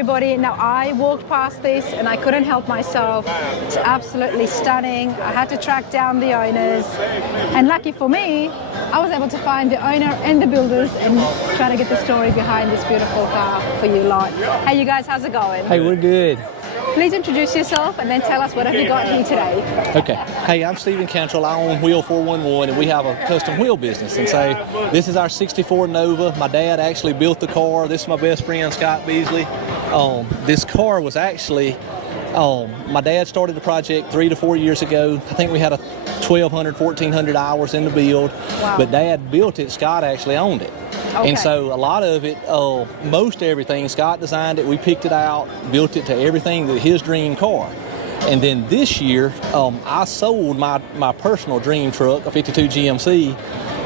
everybody. Now, I walked past this and I couldn't help myself. It's absolutely stunning. I had to track down the owners. And lucky for me, I was able to find the owner and the builders and try to get the story behind this beautiful car for you lot. Hey, you guys, how's it going? Hey, we're good. Please introduce yourself and then tell us what have you got here today. Okay. Hey, I'm Stephen Cantrell. I own Wheel 411, and we have a custom wheel business. And so this is our 64 Nova. My dad actually built the car. This is my best friend, Scott Beasley. This car was actually, my dad started the project 3 to 4 years ago. I think we had 1,200, 1,400 hours in the build. Wow. But Dad built it. Scott actually owned it. Okay. And so a lot of it, most everything, Scott designed it. We picked it out, built it to everything that his dream car. And then this year, I sold my personal dream truck, a 52 GMC,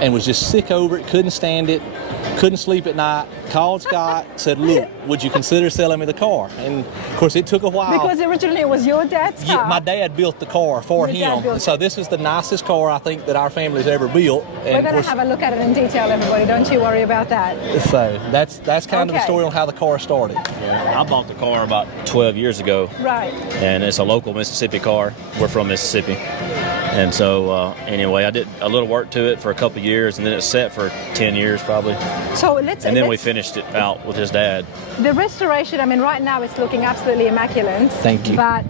and was just sick over it, couldn't stand it, couldn't sleep at night. Called Scott, said, look, would you consider selling me the car? And of course it took a while. Because originally it was your dad's car. Yeah, my dad built the car for him. So this is the nicest car I think that our family's ever built. And we're going to have a look at it in detail, everybody. Don't you worry about that. So that's kind of the story on how the car started. Yeah, I bought the car about 12 years ago. Right. And it's a local Mississippi car. We're from Mississippi. And so anyway, I did a little work to it for a couple of years, and then it's set for 10 years probably. So we finished it out with his dad. The restoration, I mean, right now it's looking absolutely immaculate. Thank you. But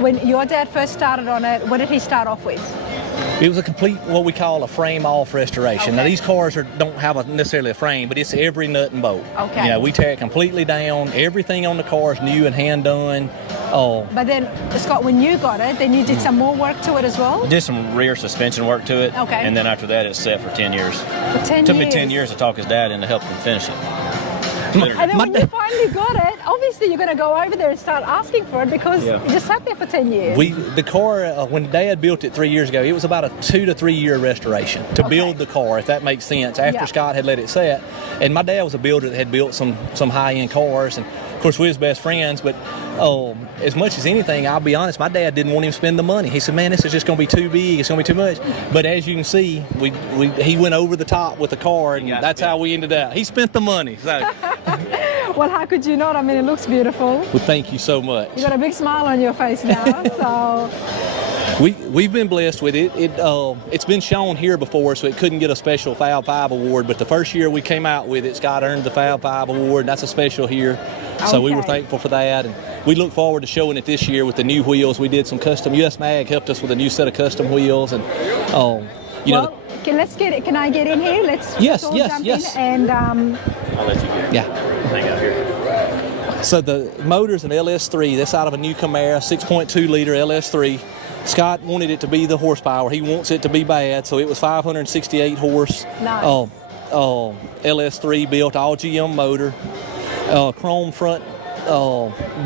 when your dad first started on it, what did he start off with? It was a complete, what we call a frame-off restoration. Okay. Now, these cars don't have necessarily a frame, but it's every nut and bolt. Okay. You know, we tear it completely down. Everything on the car is new and hand-done. But then, Scott, when you got it, then you did some more work to it as well? Did some rear suspension work to it. Okay. And then after that, it's set for 10 years. For 10 years? Took me 10 years to talk his dad into helping him finish it. And then when you finally got it, obviously you're going to go over there and start asking for it because you just sat there for 10 years. The car, when Dad built it 3 years ago, it was about a 2 to 3 year restoration to build the car, if that makes sense, after Scott had let it set. And my dad was a builder that had built some high-end cars, and of course we're his best friends, but as much as anything, I'll be honest, my dad didn't want him to spend the money. He said, man, this is just going to be too big, it's going to be too much. But as you can see, he went over the top with the car, and that's how we ended up. He spent the money. So. Well, how could you not? I mean, it looks beautiful. Well, thank you so much. You got a big smile on your face now, so... We've been blessed with it. It's been shown here before, so it couldn't get a special Fab 5 award, but the first year we came out with it, Scott earned the Fab 5 award, and that's a special here. So we were thankful for that, and we look forward to showing it this year with the new wheels. We did some custom, US Mag helped us with a new set of custom wheels, and let's get it. Can I get in here? Let's jump in and I'll let you get hang out here. So the motor's an LS3. That's out of a new Camaro, 6.2 liter LS3. Scott wanted it to be the horsepower. He wants it to be bad, so it was 568 horse. Nice. LS3 built, all GM motor, chrome front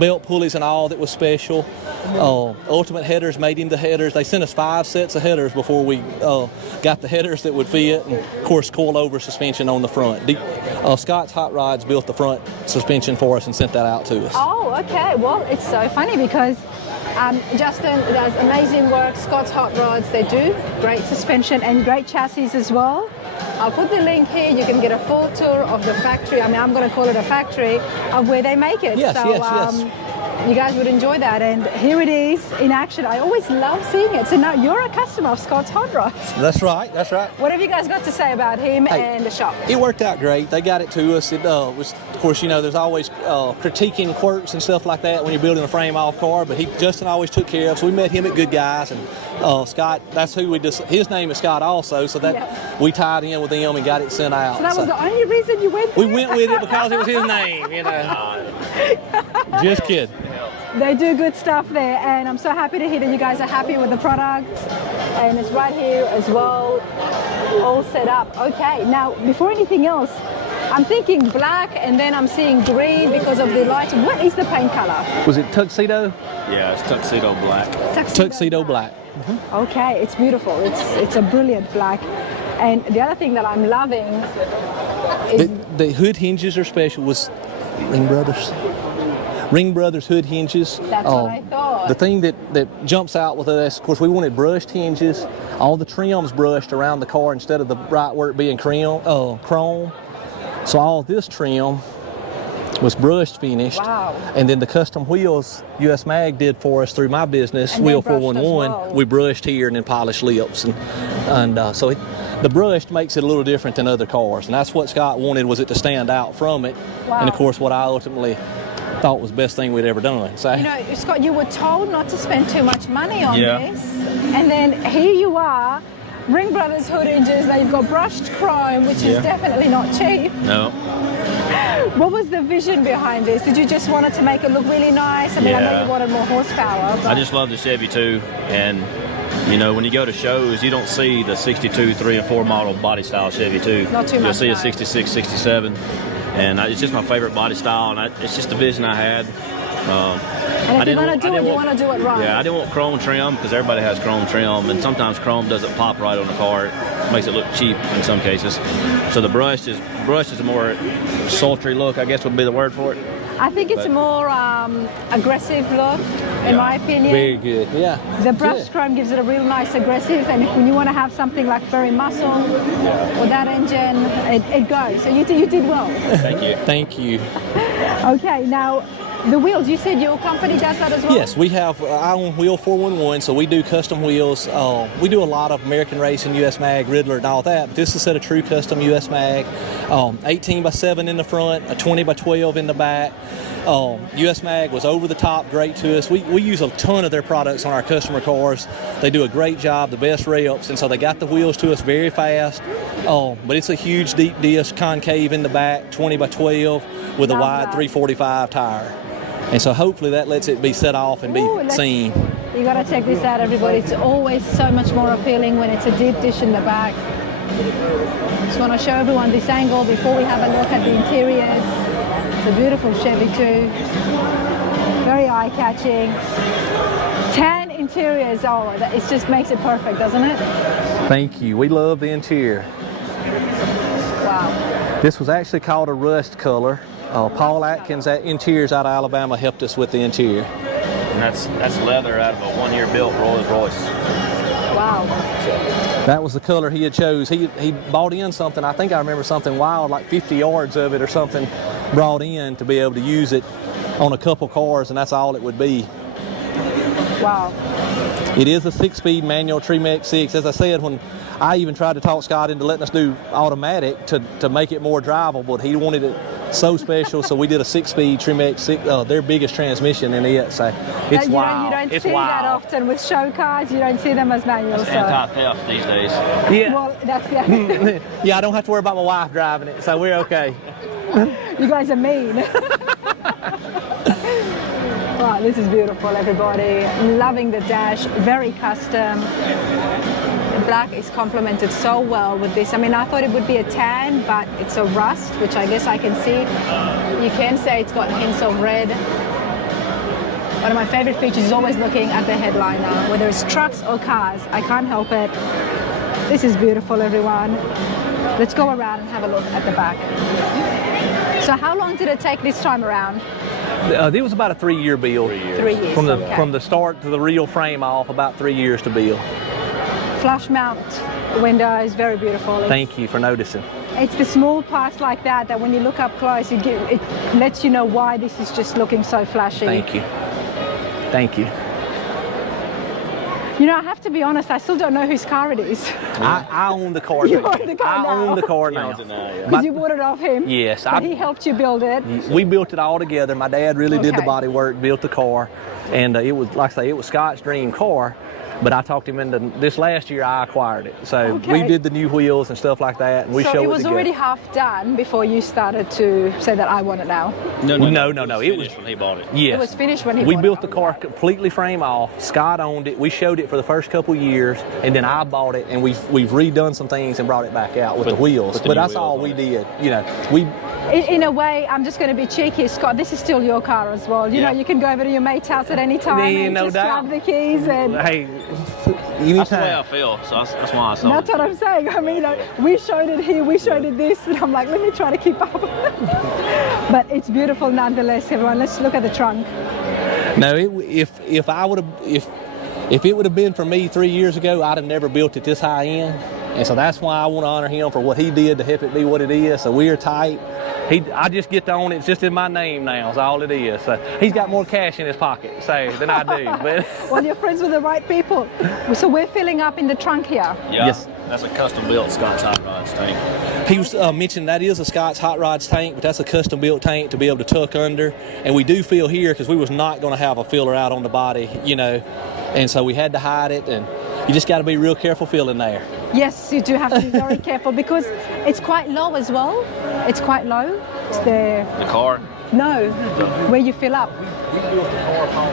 belt pulleys and all that was special. Ultimate headers made him the headers. They sent us 5 sets of headers before we got the headers that would fit, and of course coilover suspension on the front. Scott's Hot Rods built the front suspension for us and sent that out to us. Oh, okay. Well, it's so funny because Justin does amazing work. Scott's Hot Rods, they do great suspension and great chassis as well. I'll put the link here. You can get a full tour of the factory. I mean, I'm going to call it a factory of where they make it. Yes, so, yes. You guys would enjoy that, and here it is in action. I always love seeing it. So now you're a customer of Scott's Hot Rods. That's right. What have you guys got to say about him and the shop? It worked out great. They got it to us. It was, of course, there's always critiquing quirks and stuff like that when you're building a frame-off car, but Justin always took care of. So we met him at Good Guys, and Scott, that's who his name is Scott also, so that we tied in with him and got it sent out. So that was the only reason you went there? We went with it because it was his name, Just kidding. They do good stuff there, and I'm so happy to hear that you guys are happy with the product, and it's right here as well, all set up. Okay, now before anything else, I'm thinking black, and then I'm seeing green because of the light. What is the paint color? Was it tuxedo? Yeah, it's tuxedo black. Tuxedo black. Mm-hmm. Okay, it's beautiful. It's a brilliant black. And the other thing that I'm loving is... The hood hinges are special. Was Ring Brothers hood hinges. That's what I thought. The thing that jumps out with us, of course, we wanted brushed hinges. All the trims brushed around the car instead of the bright work being chrome. So all this trim was brushed finished. Wow. And then the custom wheels US Mag did for us through my business, And Wheel they brushed as 411, well. we brushed here and then polished lips. And so the brushed makes it a little different than other cars. And that's what Scott wanted, was it to stand out from it. Wow. And of course what I ultimately thought was the best thing we'd ever done. So, You know, Scott, you were told not to spend too much money on Yeah. this. And then here you are, Ring Brothers hood hinges, now you've got brushed chrome, which is Yeah. definitely not cheap. No. What was the vision behind this? Did you just want it to make it look really nice? I mean, I know Yeah. you wanted more horsepower, but I just love the Chevy too, and you know, when you go to shows, you don't see the 62, 3, and 4 model body style Chevy too. Not too You'll much, see a no. 66, 67, and it's just my favorite body style, and it's just the vision I had. and if you're going to do it, you want to do it right. Yeah, I didn't want chrome trim because everybody has chrome trim, and sometimes chrome doesn't pop right on the car. It makes it look cheap in some cases. So the brush is a more sultry look, I guess would be the word for it. I think it's a more aggressive look, in my opinion. very good, yeah. The brushed Good. chrome gives it a real nice aggressive, and when you want to have something like very muscle or that engine, it goes. So you did well. Thank you. Thank you. Okay, now the wheels, you said your company does that as well? Yes, we have, I own Wheel 411, so we do custom wheels. We do a lot of American Racing, US Mag, Riddler, and all that, but this is a set of true custom US Mag, 18 by 7 in the front, a 20 by 12 in the back. US Mag was over the top great to us. We use a ton of their products on our customer cars. They do a great job, the best reps, and so they got the wheels to us very fast. But it's a huge deep disc concave in the back, 20 by 12 with a Love wide that. 345 tire. And so hopefully that lets it be set off and be Ooh, let's- seen. You got to check this out, everybody. It's always so much more appealing when it's a deep dish in the back. Just want to show everyone this angle before we have a look at the interiors. It's a beautiful Chevy too. Very eye-catching. Tan interiors, it just makes it perfect, doesn't it? Thank you. We love the interior. Wow. This was actually called a rust color. Paul Atkins at Interiors out of Alabama helped us with the interior. And that's leather out of a 1-year built Rolls Royce. Wow. That was the color he had chose. He bought in something, I think I remember something wild, like 50 yards of it or something brought in to be able to use it on a couple cars, and that's all it would be. Wow. It is a 6-speed manual Tremec 6. As I said, when I even tried to talk Scott into letting us do automatic to make it more drivable, but he wanted it so special, so we did a 6-speed Tremec 6, their biggest transmission in it. So it's wild. You don't It's see wild. that often with show cars. You don't see them as manual. It's So. anti-theft these days. Yeah. Well, that's the Yeah, I don't have to worry about my wife driving it, so we're okay. You guys are mean. Wow, this is beautiful, everybody. Loving the dash, very custom. The black is complemented so well with this. I mean, I thought it would be a tan, but it's a rust, which I guess I can see. You can say it's got hints of red. One of my favorite features is always looking at the headliner, whether it's trucks or cars. I can't help it. This is beautiful, everyone. Let's go around and have a look at the back. So how long did it take this time around? It was about a 3-year build. 3 years. Okay. From the start to the real frame off, about 3 years to build. Flush mount windows, very beautiful. Thank you for noticing. It's the small parts like that when you look up close, it lets you know why this is just looking so flashy. Thank you. Thank you. You know, I have to be honest, I still don't know whose car it is. I own the car. You now. own the car I now. own the car He now. owns it now, yeah. Because you bought it off him. Yes, But he helped you build it. We built it all together. My dad really did the Okay. body work, built the car, and it was, like I say, it was Scott's dream car. But I talked him into this last year. I acquired it, so Okay. we did the new wheels and stuff like that, and we So showed it was together. already half done before you started to say that I want it now. No. It was finished when he bought it. Yes. It was finished when he We bought built it. the car completely frame off. Scott owned it. We showed it for the first couple years, and then I bought it, and we've redone some things and brought it back out with the wheels. with the But new that's wheels all on we it. did. You know, we. In a way, I'm just going to be cheeky, Scott. This is still your car as well. You know, you can go over to your mate's house at any time Yeah, and no just doubt. grab the keys and. Hey, That's the way I anytime. feel, so that's why I sold That's it. what I'm saying. I mean, we showed it here, we showed it this, and I'm like, let me try to keep up. But it's beautiful nonetheless, everyone. Let's look at the trunk. No, if I would have if it would have been for me 3 years ago, I'd have never built it this high end. And so that's why I want to honor him for what he did to help it be what it is. So we are tight. I just get to own it. It's just in my name now. Is all it is. So he's got more cash in his pocket, than I do. But well, you're friends with the right people. So we're filling up in the trunk here. Yeah. Yes. That's a custom-built Scott's Hot Rods tank. he was mentioning that is a Scott's Hot Rods tank, but that's a custom-built tank to be able to tuck under. And we do fill here because we was not going to have a filler out on the body, and so we had to hide it. And you just got to be real careful filling there. Yes, you do have to be very careful because it's quite low as well. It's quite low. It's The car? No, where you fill up.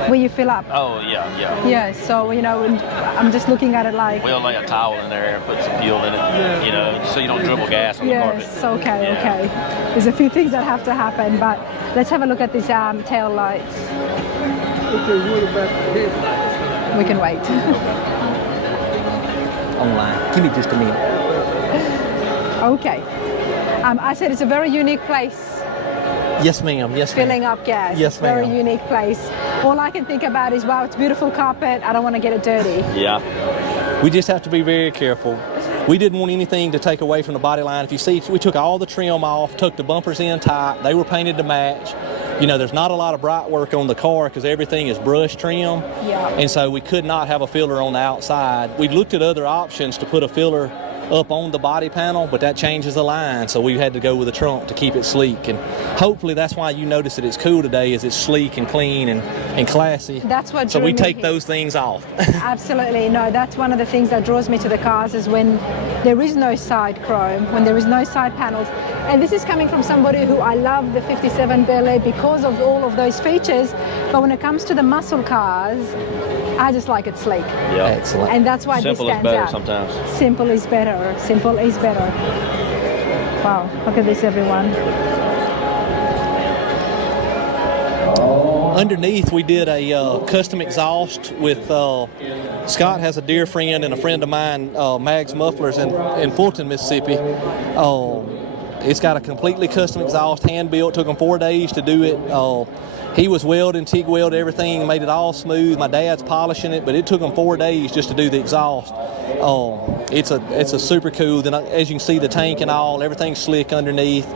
Where you fill up. Oh, yeah. Yeah, so, I'm just looking at it like... We'll lay a towel in there and put some fuel in it, so you don't dribble gas on the carpet. Yes, okay. There's a few things that have to happen, but let's have a look at these tail lights. Okay, what about the headlights? We can wait. Online. Give me just a minute. Okay. I said it's a very unique place. Yes, ma'am. Yes, ma'am. Filling up gas. Yes, ma'am. Very unique place. All I can think about is, wow, it's beautiful carpet. I don't want to get it dirty. Yeah. We just have to be very careful. We didn't want anything to take away from the body line. If you see, we took all the trim off, took the bumpers in tight. They were painted to match. There's not a lot of bright work on the car because everything is brush trim. Yeah. And so we could not have a filler on the outside. We looked at other options to put a filler up on the body panel, but that changes the line, so we had to go with a trunk to keep it sleek. And hopefully that's why you notice that it's cool today, is it's sleek and clean and classy. That's what so drew we me take here. those things off. Absolutely. No, that's one of the things that draws me to the cars, is when there is no side chrome, when there is no side panels. And this is coming from somebody who I love the 57 Bel Air because of all of those features, but when it comes to the muscle cars, I just like it sleek. Yeah. Excellent. And that's why Simple this is stands better out. sometimes. Simple is better. Simple is better. Wow, look at this, everyone. Underneath, we did a custom exhaust with Scott has a dear friend and a friend of mine, Mag's Mufflers in Fulton, Mississippi. It's got a completely custom exhaust, hand built. Took them 4 days to do it. He was welding, TIG welded everything, made it all smooth. My dad's polishing it, but it took him 4 days just to do the exhaust. It's a super cool. Then as you can see, the tank and all, everything's slick underneath.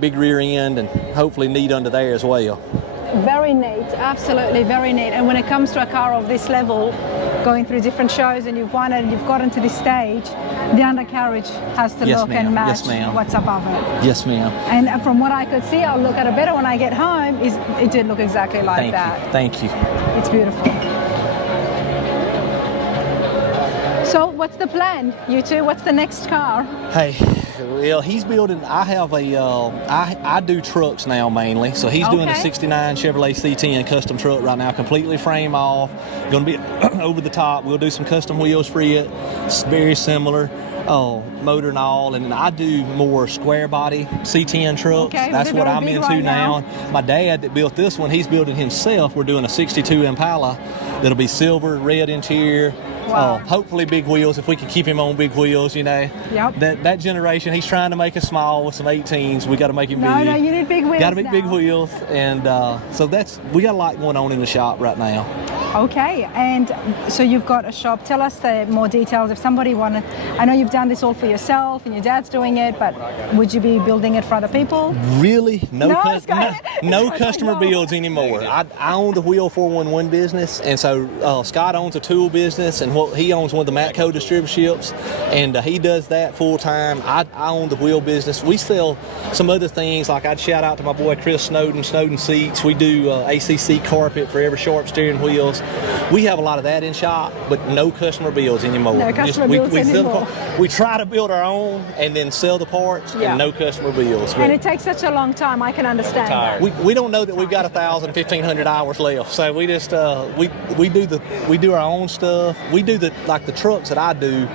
Big rear end, and hopefully neat under there as well. Very neat, absolutely very neat. And when it comes to a car of this level, going through different shows and you've won it and you've gotten to this stage, the undercarriage has to Yes, look ma'am. and match Yes, ma'am. what's above it. Yes, ma'am. And from what I could see, I'll look at it better when I get home, it did look exactly like that. Thank you. It's beautiful. So what's the plan, you two? What's the next car? Hey, well, he's building. I have I do trucks now mainly. So he's doing a Okay. '69 Chevrolet C10 custom truck right now, completely frame off. Going to be over the top. We'll do some custom wheels for it. It's very similar. Motor and all, and I do more square body C10 trucks. Okay, That's they're what very I'm big into right now. now. My dad that built this one, he's building himself. We're doing a '62 Impala that'll be silver, red interior. Wow. Hopefully big wheels, if we can keep him on big wheels, Yep. That generation, he's trying to make us small with some 18s. We got to make him big. No, you need big wheels. Got to make big now. wheels, and so we got a lot going on in the shop right now. Okay, and so you've got a shop. Tell us more details. If somebody wanted, I know you've done this all for yourself and your dad's doing it, but would you be building it for other people? Really? No No, customer no. builds anymore. I own the Wheel 411 business, and so Scott owns a tool business, and he owns one of the Matco distributorships, and he does that full time. I own the wheel business. We sell some other things, like I'd shout out to my boy Chris Snowden Seats. We do ACC carpet for every sharp steering wheels. We have a lot of that in shop, but no customer builds anymore. No customer builds sell the anymore. we try to build our own and then sell the parts, Yeah. and no customer builds. And it takes such a long time. I can understand that. We don't know that we've got 1,000, 1,500 hours left, so we just we do our own stuff. We do the trucks that I do.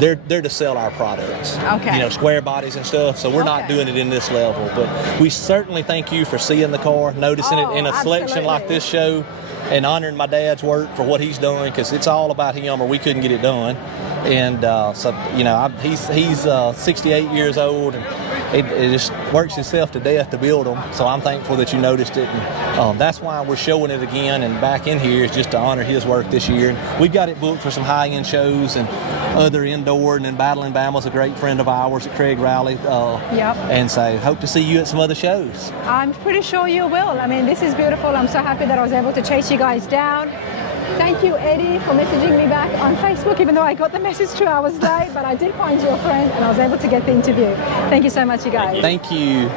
They're to sell our products. Okay. Square bodies and stuff. So we're not Okay. doing it in this level, but we certainly thank you for seeing the car, noticing it in a selection like absolutely. this show, and honoring my dad's work for what he's doing, because it's all about him, or we couldn't get it done. And he's 68 years old, and it just works itself to death to build them. So I'm thankful that you noticed it, and that's why we're showing it again and back in here, is just to honor his work this year. And we've got it booked for some high-end shows, and other indoor, and then Battling Bama's a great friend of ours at Craig Rally. Yep. And so hope to see you at some other shows. I'm pretty sure you will. I mean, this is beautiful. I'm so happy that I was able to chase you guys down. Thank you, Eddie, for messaging me back on Facebook, even though I got the message 2 hours late, but I did find your friend and I was able to get the interview. Thank you so much, you guys. Thank you.